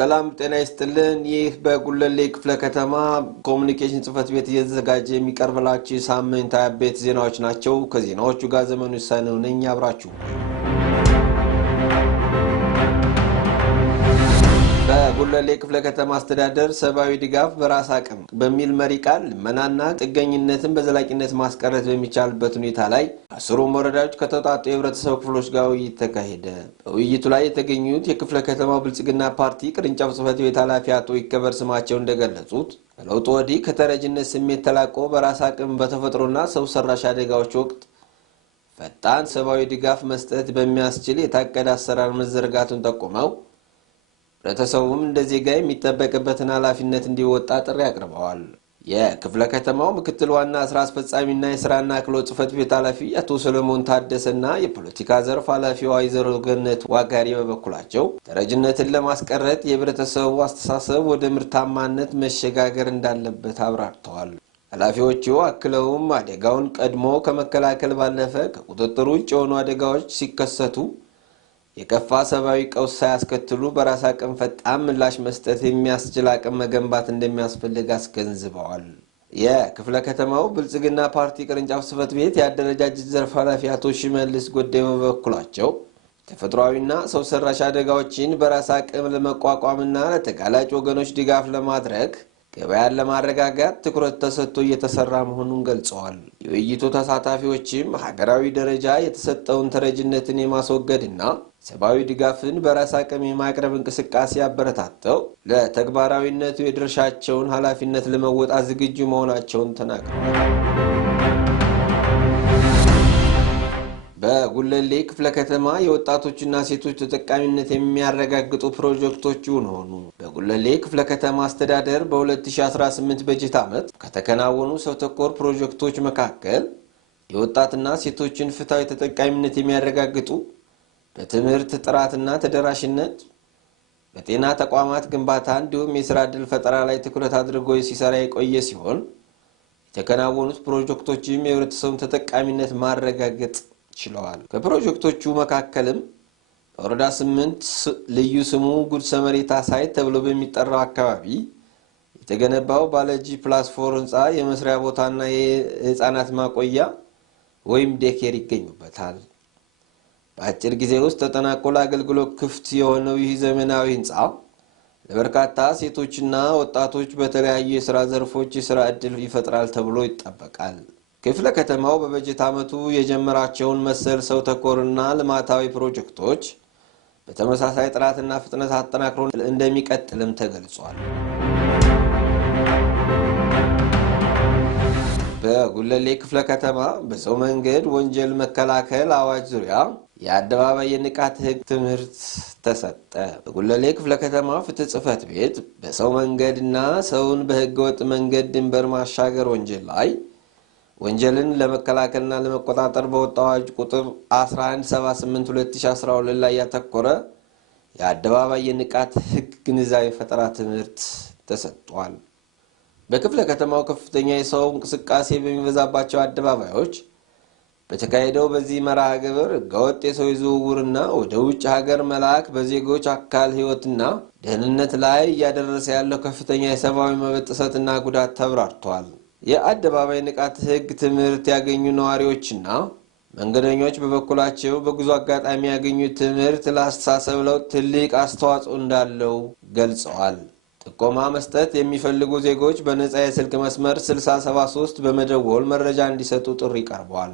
ሰላም ጤና ይስጥልን። ይህ በጉለሌ ክፍለ ከተማ ኮሙኒኬሽን ጽፈት ቤት እየተዘጋጀ የሚቀርብላችሁ ሳምንታዊ አበይት ዜናዎች ናቸው። ከዜናዎቹ ጋር ዘመኑ ይሳነው ነኝ። አብራችሁ በጉለሌ ክፍለ ከተማ አስተዳደር ሰብአዊ ድጋፍ በራስ አቅም በሚል መሪ ቃል መናና ጥገኝነትን በዘላቂነት ማስቀረት በሚቻልበት ሁኔታ ላይ አስሩም ወረዳዎች ከተውጣጡ የህብረተሰብ ክፍሎች ጋር ውይይት ተካሄደ። በውይይቱ ላይ የተገኙት የክፍለ ከተማው ብልጽግና ፓርቲ ቅርንጫፍ ጽፈት ቤት ኃላፊ አቶ ይከበር ስማቸው እንደገለጹት ከለውጡ ወዲህ ከተረጅነት ስሜት ተላቆ በራስ አቅም በተፈጥሮና ሰው ሰራሽ አደጋዎች ወቅት ፈጣን ሰብአዊ ድጋፍ መስጠት በሚያስችል የታቀደ አሰራር መዘርጋቱን ጠቁመው ህብረተሰቡም እንደ ዜጋ የሚጠበቅበትን ኃላፊነት እንዲወጣ ጥሪ አቅርበዋል። የክፍለ ከተማው ምክትል ዋና ስራ አስፈጻሚና የሥራና ክህሎት ጽፈት ቤት ኃላፊ አቶ ሰለሞን ታደሰና የፖለቲካ ዘርፍ ኃላፊው ወይዘሮ ገነት ዋጋሪ በበኩላቸው ተረጅነትን ለማስቀረት የህብረተሰቡ አስተሳሰብ ወደ ምርታማነት መሸጋገር እንዳለበት አብራርተዋል። ኃላፊዎቹ አክለውም አደጋውን ቀድሞ ከመከላከል ባለፈ ከቁጥጥር ውጭ የሆኑ አደጋዎች ሲከሰቱ የከፋ ሰብአዊ ቀውስ ሳያስከትሉ በራስ አቅም ፈጣን ምላሽ መስጠት የሚያስችል አቅም መገንባት እንደሚያስፈልግ አስገንዝበዋል። የክፍለ ከተማው ብልጽግና ፓርቲ ቅርንጫፍ ጽፈት ቤት የአደረጃጀት ዘርፍ ኃላፊ አቶ ሽመልስ ጎደይ በበኩላቸው ተፈጥሯዊና ሰው ሰራሽ አደጋዎችን በራስ አቅም ለመቋቋምና ለተጋላጭ ወገኖች ድጋፍ ለማድረግ ገበያን ለማረጋጋት ትኩረት ተሰጥቶ እየተሰራ መሆኑን ገልጸዋል። የውይይቱ ተሳታፊዎችም ሀገራዊ ደረጃ የተሰጠውን ተረጅነትን የማስወገድና ሰብአዊ ድጋፍን በራስ አቅም የማቅረብ እንቅስቃሴ አበረታተው ለተግባራዊነቱ የድርሻቸውን ኃላፊነት ለመወጣት ዝግጁ መሆናቸውን ተናግረዋል። በጉለሌ ክፍለ ከተማ የወጣቶችና ሴቶች ተጠቃሚነት የሚያረጋግጡ ፕሮጀክቶች ሆኑ። በጉለሌ ክፍለ ከተማ አስተዳደር በ2018 በጀት ዓመት ከተከናወኑ ሰው ተኮር ፕሮጀክቶች መካከል የወጣትና ሴቶችን ፍትሃዊ ተጠቃሚነት የሚያረጋግጡ በትምህርት ጥራትና ተደራሽነት፣ በጤና ተቋማት ግንባታ እንዲሁም የሥራ ዕድል ፈጠራ ላይ ትኩረት አድርጎ ሲሰራ የቆየ ሲሆን የተከናወኑት ፕሮጀክቶችም የህብረተሰቡን ተጠቃሚነት ማረጋገጥ ችለዋል። ከፕሮጀክቶቹ መካከልም በወረዳ 8 ልዩ ስሙ ጉድ ሰመሬታ ሳይት ተብሎ በሚጠራው አካባቢ የተገነባው ባለጂ +4 ህንጻ የመስሪያ ቦታና የህፃናት ማቆያ ወይም ዴኬር ይገኙበታል። በአጭር ጊዜ ውስጥ ተጠናቆ ለአገልግሎት ክፍት የሆነው ይህ ዘመናዊ ህንጻ ለበርካታ ሴቶችና ወጣቶች በተለያዩ የሥራ ዘርፎች የሥራ ዕድል ይፈጥራል ተብሎ ይጠበቃል። ክፍለ ከተማው በበጀት ዓመቱ የጀመራቸውን መሰል ሰው ተኮርና ልማታዊ ፕሮጀክቶች በተመሳሳይ ጥራትና ፍጥነት አጠናክሮ እንደሚቀጥልም ተገልጿል። በጉለሌ ክፍለ ከተማ በሰው መንገድ ወንጀል መከላከል አዋጅ ዙሪያ የአደባባይ የንቃት ህግ ትምህርት ተሰጠ። በጉለሌ ክፍለ ከተማ ፍትህ ጽፈት ቤት በሰው መንገድና ሰውን በህገወጥ መንገድ ድንበር ማሻገር ወንጀል ላይ ወንጀልን ለመከላከልና ለመቆጣጠር በወጣው አዋጅ ቁጥር 1178/2012 ላይ ያተኮረ የአደባባይ የንቃት ህግ ግንዛቤ ፈጠራ ትምህርት ተሰጥቷል። በክፍለ ከተማው ከፍተኛ የሰው እንቅስቃሴ በሚበዛባቸው አደባባዮች በተካሄደው በዚህ መርሃ ግብር ህገወጥ የሰው ዝውውርና ወደ ውጭ ሀገር መላክ በዜጎች አካል ህይወትና ደህንነት ላይ እያደረሰ ያለው ከፍተኛ የሰብአዊ መብት ጥሰትና ጉዳት ተብራርቷል። የአደባባይ ንቃት ህግ ትምህርት ያገኙ ነዋሪዎችና መንገደኞች በበኩላቸው በጉዞ አጋጣሚ ያገኙት ትምህርት ለአስተሳሰብ ለውጥ ትልቅ አስተዋጽኦ እንዳለው ገልጸዋል። ጥቆማ መስጠት የሚፈልጉ ዜጎች በነፃ የስልክ መስመር 6073 በመደወል መረጃ እንዲሰጡ ጥሪ ቀርቧል።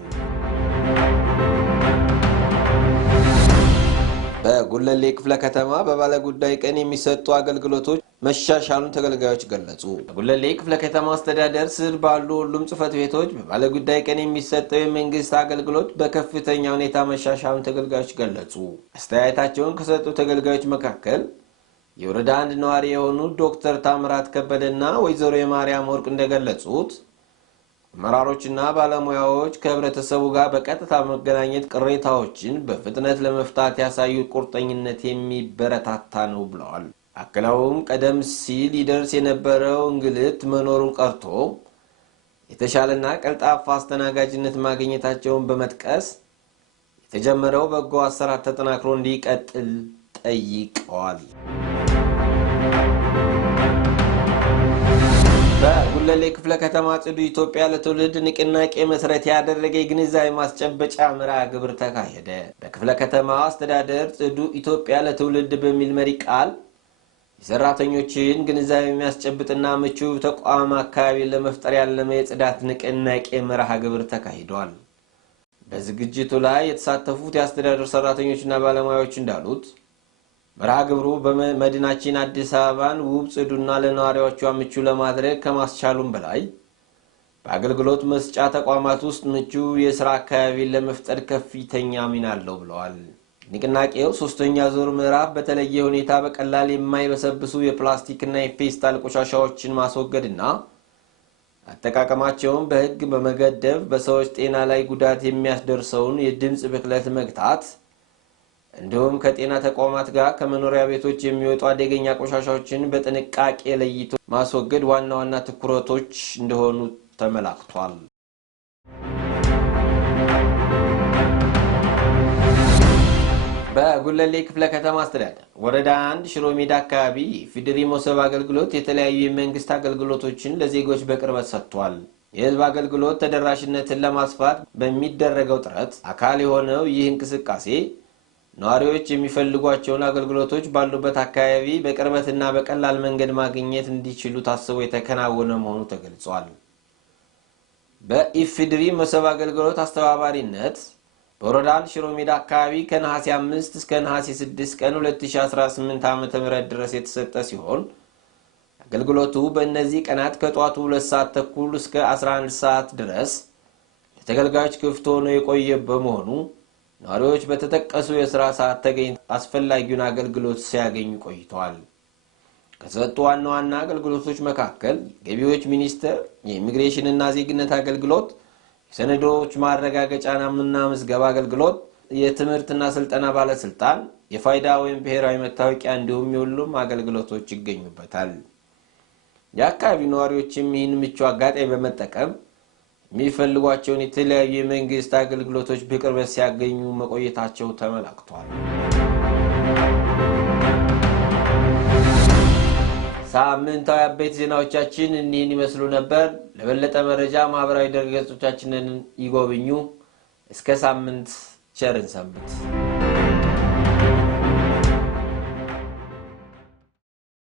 በጉለሌ ክፍለ ከተማ በባለጉዳይ ቀን የሚሰጡ አገልግሎቶች መሻሻሉን ተገልጋዮች ገለጹ። በጉለሌ ክፍለ ከተማ አስተዳደር ስር ባሉ ሁሉም ጽፈት ቤቶች በባለጉዳይ ቀን የሚሰጠው የመንግስት አገልግሎት በከፍተኛ ሁኔታ መሻሻሉን ተገልጋዮች ገለጹ። አስተያየታቸውን ከሰጡ ተገልጋዮች መካከል የወረዳ 1 ነዋሪ የሆኑ ዶክተር ታምራት ከበደና ወይዘሮ የማርያም ወርቅ እንደገለጹት አመራሮችና ባለሙያዎች ከህብረተሰቡ ጋር በቀጥታ መገናኘት ቅሬታዎችን በፍጥነት ለመፍታት ያሳዩት ቁርጠኝነት የሚበረታታ ነው ብለዋል። አክለውም ቀደም ሲል ይደርስ የነበረው እንግልት መኖሩን ቀርቶ የተሻለና ቀልጣፋ አስተናጋጅነት ማግኘታቸውን በመጥቀስ የተጀመረው በጎ አሰራር ተጠናክሮ እንዲቀጥል ጠይቀዋል። በጉለሌ ክፍለ ከተማ ጽዱ ኢትዮጵያ ለትውልድ ንቅናቄ መሰረት ያደረገ የግንዛቤ ማስጨበጫ መርሃ ግብር ተካሄደ። በክፍለ ከተማው አስተዳደር ጽዱ ኢትዮጵያ ለትውልድ በሚል መሪ ቃል የሰራተኞችን ግንዛቤ የሚያስጨብጥና ምቹ ተቋም አካባቢ ለመፍጠር ያለመ የጽዳት ንቅናቄ መርሃ ግብር ተካሂዷል። በዝግጅቱ ላይ የተሳተፉት የአስተዳደር ሰራተኞችና ባለሙያዎች እንዳሉት መርሃ ግብሩ በመዲናችን አዲስ አበባን ውብ ጽዱና ለነዋሪዎቿ ምቹ ለማድረግ ከማስቻሉም በላይ በአገልግሎት መስጫ ተቋማት ውስጥ ምቹ የሥራ አካባቢ ለመፍጠር ከፍተኛ ሚና አለው ብለዋል። ንቅናቄው ሶስተኛ ዙር ምዕራፍ በተለየ ሁኔታ በቀላል የማይበሰብሱ የፕላስቲክና የፌስታል ቆሻሻዎችን ማስወገድና አጠቃቀማቸውን በሕግ በመገደብ በሰዎች ጤና ላይ ጉዳት የሚያስደርሰውን የድምጽ ብክለት መግታት እንዲሁም ከጤና ተቋማት ጋር ከመኖሪያ ቤቶች የሚወጡ አደገኛ ቆሻሻዎችን በጥንቃቄ ለይቶ ማስወገድ ዋና ዋና ትኩረቶች እንደሆኑ ተመላክቷል። በጉለሌ ክፍለ ከተማ አስተዳደር ወረዳ 1 ሽሮ ሜዳ አካባቢ ፊድሪ ሞሰብ አገልግሎት የተለያዩ የመንግስት አገልግሎቶችን ለዜጎች በቅርበት ሰጥቷል። የህዝብ አገልግሎት ተደራሽነትን ለማስፋት በሚደረገው ጥረት አካል የሆነው ይህ እንቅስቃሴ ነዋሪዎች የሚፈልጓቸውን አገልግሎቶች ባሉበት አካባቢ በቅርበትና በቀላል መንገድ ማግኘት እንዲችሉ ታስቦ የተከናወነ መሆኑ ተገልጿል። በኢፊድሪ ሞሰብ አገልግሎት አስተባባሪነት በወረዳ 1 ሽሮ ሜዳ አካባቢ ከነሐሴ 5 እስከ ነሐሴ 6 ቀን 2018 ዓ.ም ድረስ የተሰጠ ሲሆን አገልግሎቱ በእነዚህ ቀናት ከጧቱ 2 ሰዓት ተኩል እስከ 11 ሰዓት ድረስ ለተገልጋዮች ክፍት ሆኖ የቆየ በመሆኑ ነዋሪዎች በተጠቀሱ የሥራ ሰዓት ተገኝተው አስፈላጊውን አገልግሎት ሲያገኙ ቆይተዋል። ከሰጡ ዋና ዋና አገልግሎቶች መካከል ገቢዎች ሚኒስቴር የኢሚግሬሽንና ዜግነት አገልግሎት፣ የሰነዶች ማረጋገጫና ምዝገባ አገልግሎት፣ የትምህርትና ስልጠና ባለስልጣን፣ የፋይዳ ወይም ብሔራዊ መታወቂያ እንዲሁም የሁሉም አገልግሎቶች ይገኙበታል። የአካባቢው ነዋሪዎችም ይህን ምቹ አጋጣሚ በመጠቀም የሚፈልጓቸውን የተለያዩ የመንግስት አገልግሎቶች በቅርበት ሲያገኙ መቆየታቸው ተመላክቷል። ሳምንታዊ አበይት ዜናዎቻችን እኒህን ይመስሉ ነበር። ለበለጠ መረጃ ማህበራዊ ድረገጾቻችንን ይጎብኙ። እስከ ሳምንት ቸርን ሰንብት።